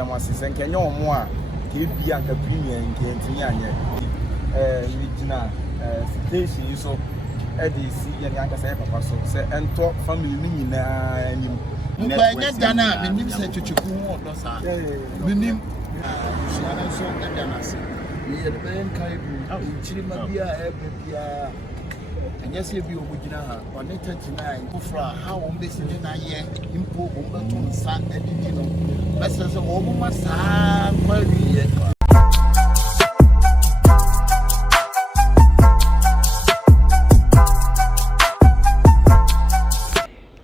Yamasi Kenya or more, be at the premium in Kenya. Regina, station so Eddie see and Yanka Papa so say and talk family meaning and Dana, the name said to Chiku, the name we had a man Kyekyeku, Chilimabia, and yes, if you would know, on 89, Kufra, how on this in a year, import Umberton, San and Dino, that's as a woman, San,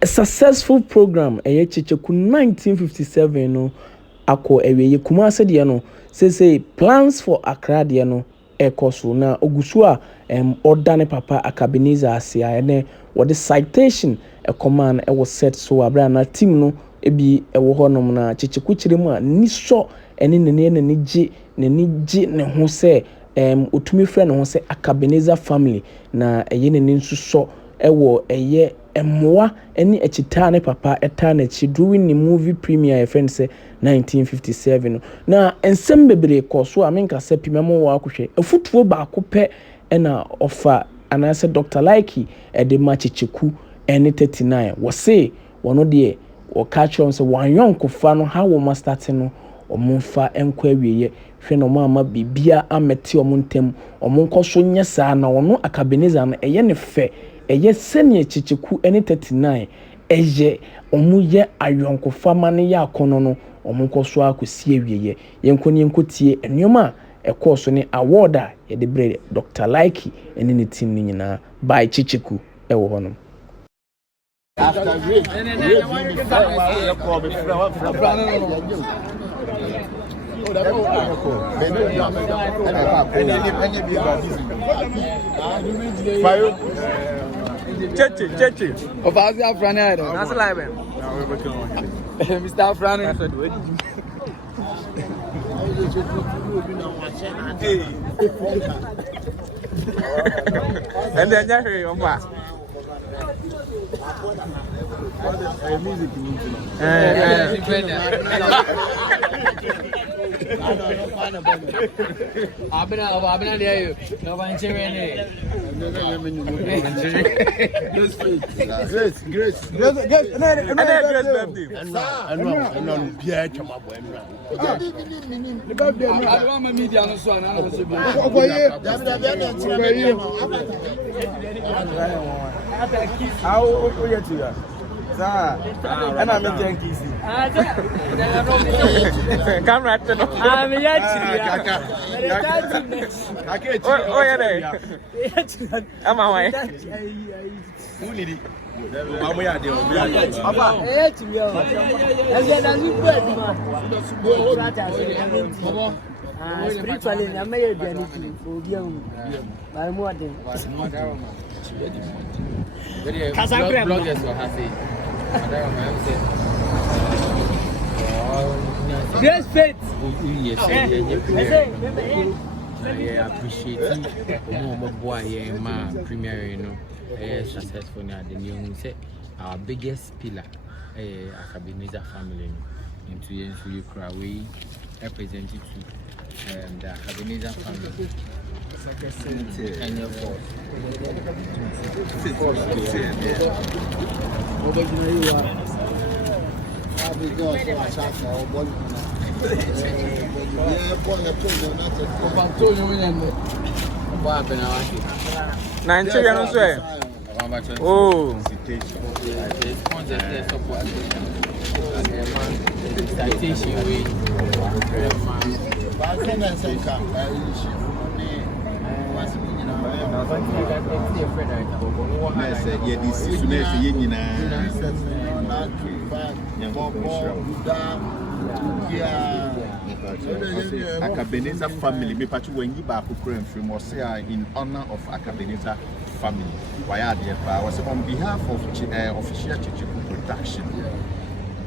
a successful program Kyekyeku 1957 no akọ eweye Kumasi de no say plans for Accra de no ekoso na ogusu a ordane papa Akabeniza asia ene what the citation a command e was set so abra na team no ebi ewo honom na Kyekyeku kiremu a ni so ene ne gye ne ho se otumi frɛ ne ho se Akabeniza family na eye ne nsu so ewo eye emmoa eni echita ne papa eta na chi during the movie premiere a friend say 1957 na ensem bebre koso amenka se pimemo wa akohwe afutuo ba akopɛ na ofa anase Dr. Likee de ma Kyekyeku ene 39 wo say wono de o catch on say wan yonkofa no how wo start no omonfa enko awieye hwe no mama bibia amete omontem omonkoso nyesa na wono Akabeniza no eye ne fe eye sene Kyekyeku ene 39 eye omuye ayonkofa mane ya akono no omunkoso akosi awieye yenkoni enkotie enwoma ekoso ne award a ye de bre Dr. Likee ene ne team ni nyina by Kyekyeku ewo hono after great. Cheche. Of Asia Frana. That's live. Mr. Frana. And then you hear your man. I've been there. No one cheering. Grace. And I'm in Yankees. Come right to the I'm away. Who need it? Spiritually, I'm a Grace faith. I appreciate more boy premiere, successful now. The new say our biggest pillar, Akabeniza family, into you cry we represented to the Akabeniza family. And your force. Oh, Akabeniza family, me patu wengi ba kukure from was in honor of Akabeniza family. Was on behalf of official Kyekyeku production.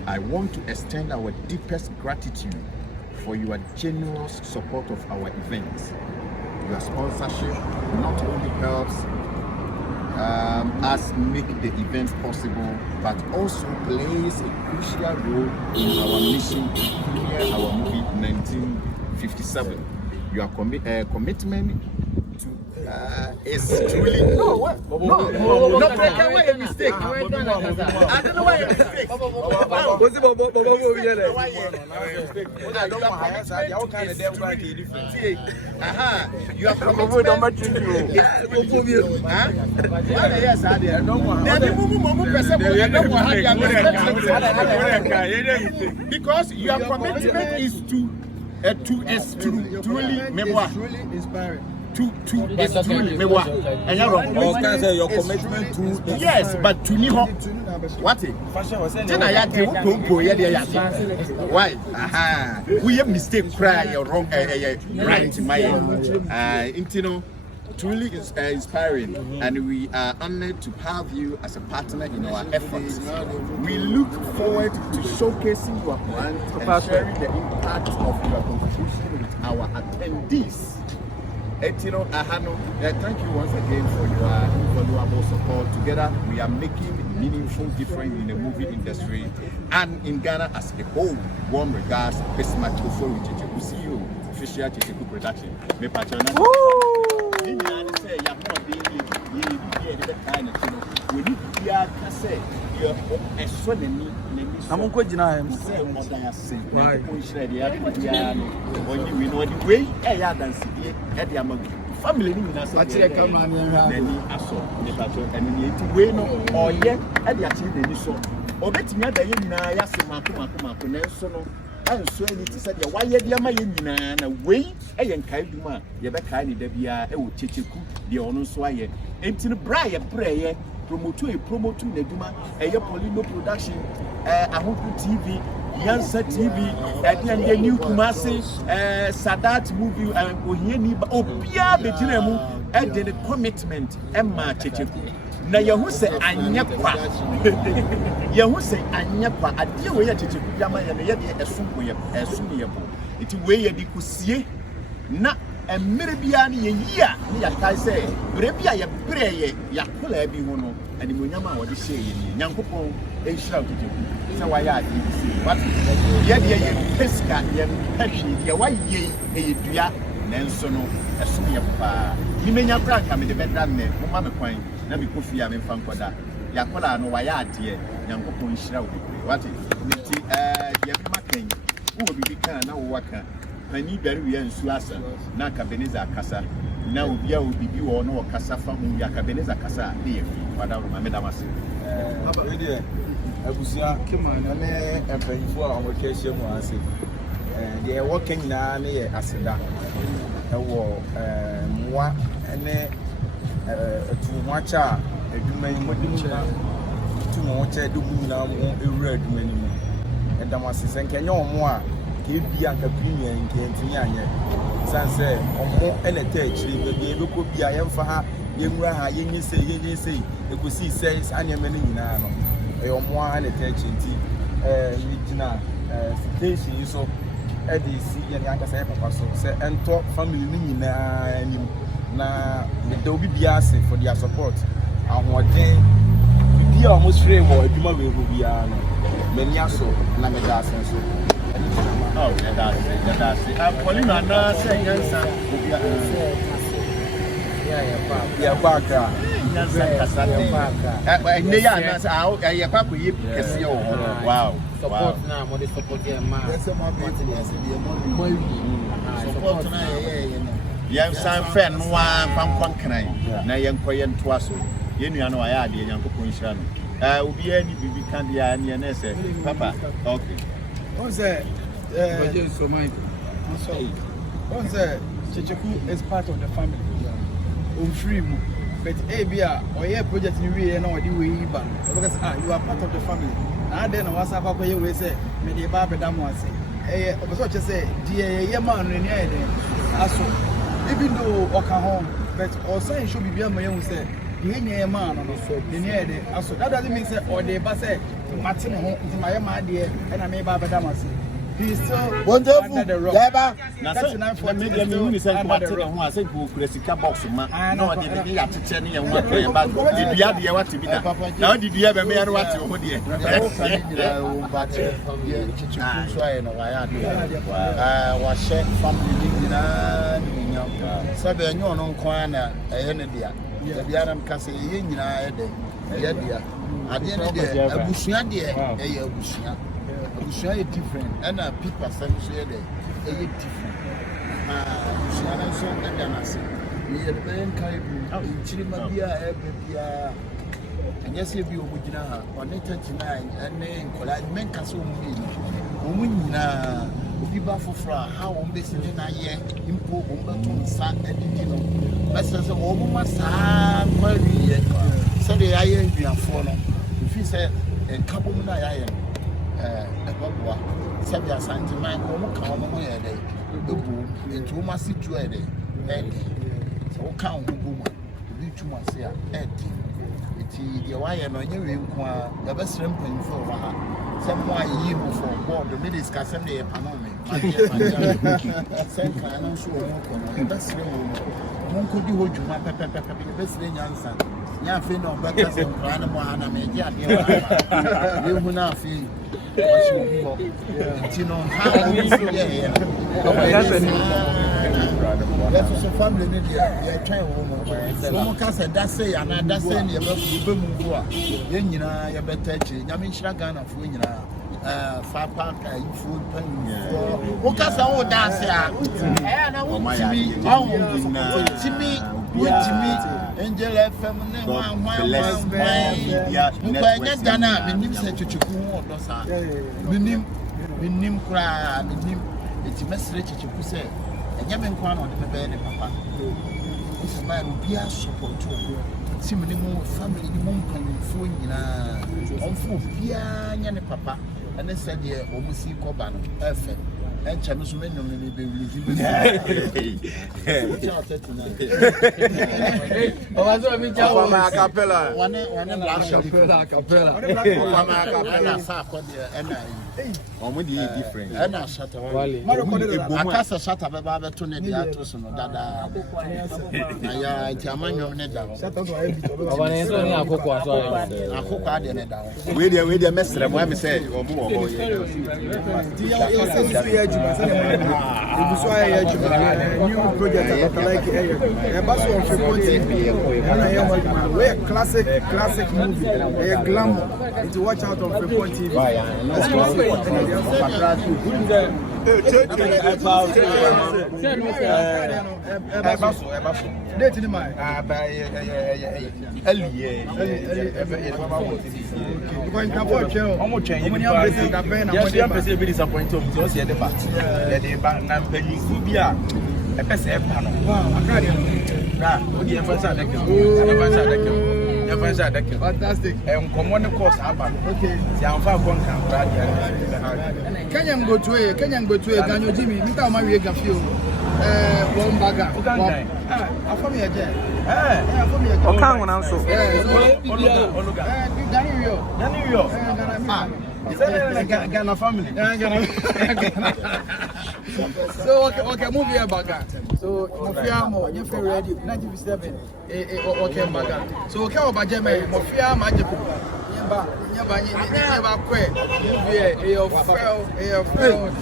I want to extend our deepest gratitude for your generous support of our events. Your sponsorship not only helps us make the event possible, but also plays a crucial role in our mission to clear our 1957. Your commitment to is truly no, break away a mistake. I don't know why a mistake. You are because your commitment is to truly memoir. Inspiring. To is truly memoir. And you're wrong. Your commitment to yes, but to Niho. What it? Why? We have mistake cry you're wrong right my intino truly is inspiring, and we are honored to have you as a partner in our efforts. We look forward to showcasing your brand and sharing the impact of your contribution with our attendees. Thank you once again for your invaluable support. Together, we are making meaningful difference in the movie industry and in Ghana as a whole. Warm regards, best match before we see you. Official Kyekyeku production. I'm going to family ni na say e come na ni aso ni pato eni we no oye e de achi de ni so obetimi adaye nyina ya se mako na so no anso ani ti se de waye de ama ye nyina na we e ye nkai duma ye be kai ni da bia e wo Kyekyeku de ono so aye enti no bra ye promote na duma e ye Polino production Ahoku TV Yansa TV, the new Kumasi, Sadat movie, and Ohieni, Obia Betinemu, and the commitment, Emma Kyekyeku. Now, you say, Anyapa, you say, Anyapa, a dear way at Kyekyeku, Yama, and yet a summiable. It's way the Kusie, not a Miribiani a year, I say, Brebia, ya pray, Yakula, Bihono, and the Munyama, what is saying, Yankopo, a shout to you. Why are you? But yet, Pesca, Peshi, your white ye, a dria, Nensono, a sumia papa. You may not crack me the bedroom name, Mamma Coin, Nabi Kofi, and Fankoda, Yakola, no Wayat, ye, Yankopo, Shroud. What is Yabimakin, who will be kind now worker, Penny Berry and Suasa, Naka Beneza Casa. Now, Bia will be you or no Casa from Yakabeneza Casa, dear, Madame Mamedamasi. Abusia ane empanyifo a wɔn kɛhyɛ mu ase deɛ wɔka nyinaa ne yɛ aseda ɛwɔ mmoa ne atumakyɛ a adwuma yi mu de mu na tumo kyɛ de mu nyinaa mu ewura adwuma ni mu ɛdam ase sɛ nkɛnyɛ wɔn a kebi anka premier nkɛntini anyɛ sanse ɔmo ɛna tɛ akyire baabi ebekɔ bia yɛmfa ha yɛnwura ha yɛnyɛ sɛ ekosi sɛ anyɛmɛ no nyinaa no your more and attention regional station so at the sea and Yanka Papa so say and talk family na there will be biase for their support and what day be almost free or you might be many so na me da so oh that's it Paulina na say answer yeah back wow. Support now, more support here, man. Support now, yeah. Some fan one from Concanay. Now, young Koyan Twasso. You know, I had the young Punshan. Will be any baby candy and essay. Papa, okay. What's that? So mine. What's that? Kyekyeku is part of the family. Free. But Abia or your project in Rio, no, do we because you are part of the family. And then what's up, we say, Medi Baba Damoise. Eh, what you say, dear man, also, even though Oka home, but also it should be a man who said, the man on the soap, the near also. That doesn't mean, or the bus, Martin home, my dear, and I may Baba Damoise. He's still Wonderful. under the rock. Yaba. Na 39, say 40 me is me still ni say ko under the ate rock. ho ase go sika box ma I na know, odi but- bi ya tete ne ye ho akran ba di dua de wate bi da na odi dua be me ya no wate ho de Wa share family ni na ni nyam. Sabe enyo no nkwan na eye ne dia. Ya bia na mkase ye nyina ede. Eye dia. Ade ne dia abusua dia eye abusua. Abusua is different. And people say so ede eye different. Abusua na so ede na se. Ye de ben kai bu. Nchiri ma bia ebe bia. Yes, you be Obujina on 39 and then collide men castle. Omuna, Ubiba for Fra, how on this in a year, Impo, Umberton, San, and Dino. Masters of Omasa, Maria, Sunday I am being fallen. If he said, and Kabumuna I am, a Babua, Sabia Santa Man, Omo, a day, the boom, into Massy a day, and so count Buma, be too much here, the wire no you inquire, the best ramping for some why you for board the minutes can send a panome. Same kind of show the best room. One could you hold you my pepper, the best thing answer. Yaffin or better than Granamana media. You will not feel what you know how that's a family in India. You're trying to someone can say that's say and that's saying you're move. Yenina, you're better. Yamin Shagana for Yenina. Far park, food, pen. What can say dance here? And I want to me, Angel FM, and Yaman Kwan on the bed, Papa. This is my Rubia support. Simony more family, the moon can phone on full Pian Papa. And they said, yeah, almost see Coban, perfect. And Chamus Menu may be releasing. Capella. One different. And I shut up. I cast a shut up about to the actors and Dada. I Jaman Neda. I hope I didn't know. We the messer and women say, or more. New project like a bus on Freeport. We're classic movie. A Glamour. It's watch out on Freeport TV. Fantastic. Common course happen. Okay. Kenyan go to a Ganyo Jimmy, Mita Maria Gafio. One bagger. I for me again. Okan won also. Ghana family. So okay, move here back. So Mofia mo, you feel ready? 1957. Okay, back. So okay, Obajeme, Mofia Magico.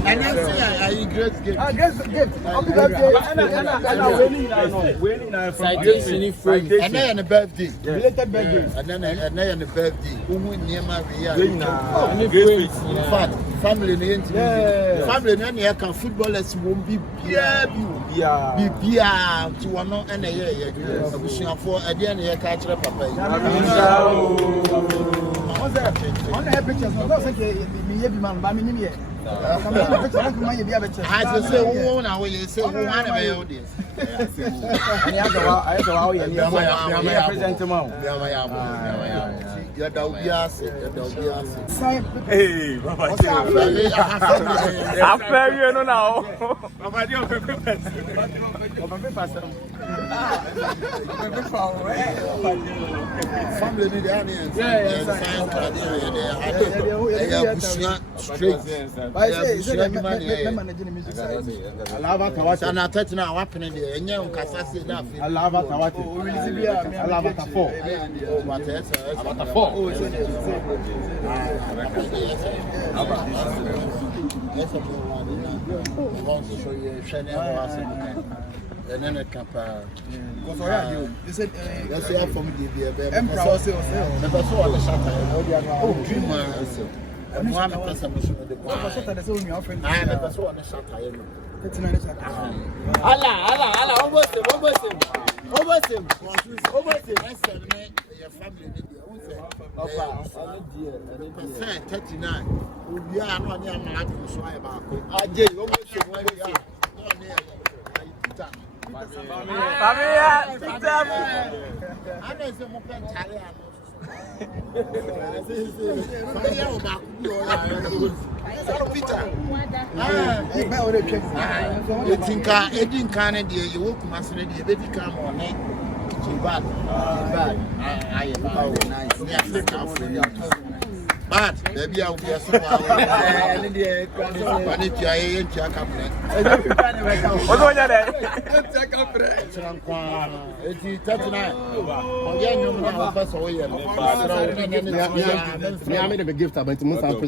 And you say, are you great gift? And then a birthday. Related birthday. And then a birthday. Who near Maria? Family name. Family name. Can footballers won't be beer to one and a year. I wish you for a day and a catch up. On the pictures, I don't think you man, but I mean, yeah. I say, oh, now you say, oh, I this. After you know now. Family need onions. Yeah. Straight. But I say managing music. Alava Tawata na tetina wapene de enye nkasa se na afi. Alava Tawata. Oh, release be Alava 4. About 4. Oh, so and then it can because you said that's all from the Mcbrown say never saw the shot. Oh, dream and one person was the friend. I never saw the shot. Allah, almost him. Your family did 39. We are not near my so I about. I did almost but maybe I'll be a so What's on there? I made a gift about most of the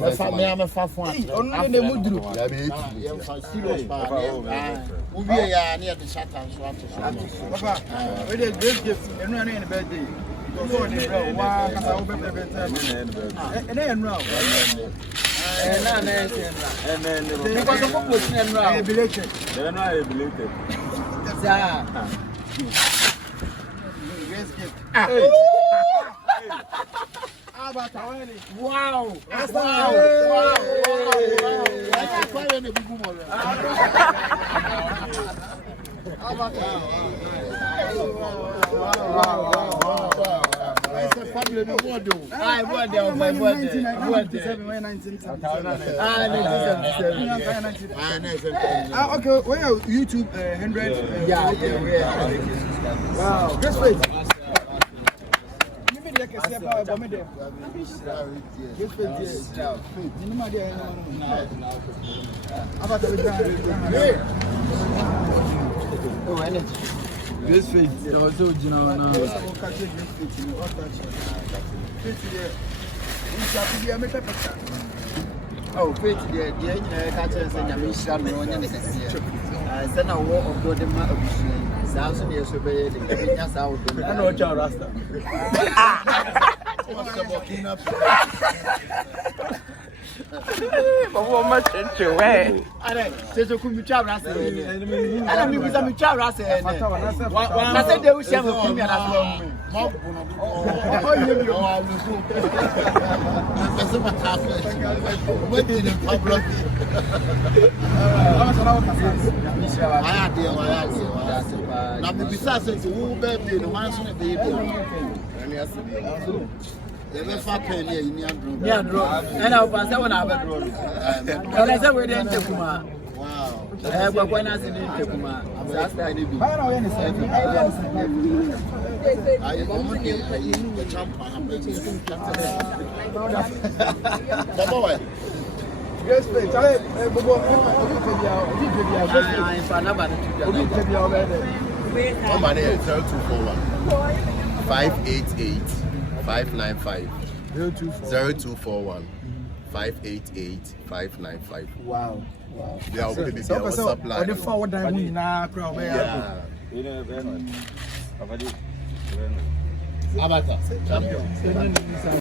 Wow. Okay, where are YouTube 100? Yeah. Wow, that's great. This fit. Oh, faith there, the engineer catches and Yamisha, no one is here. Send a war of God in my obedience. Sounds in your survey, the Kenyans out. I know what you're Rasta. But what much into way? I said, could you travel? I said, I said, they will share with me as well. My name is 0241 588 595 0241 588 595. Wow. Yeah, okay, this is our supply. The forward diamond now, crowd. Yeah. Very much. Avatar.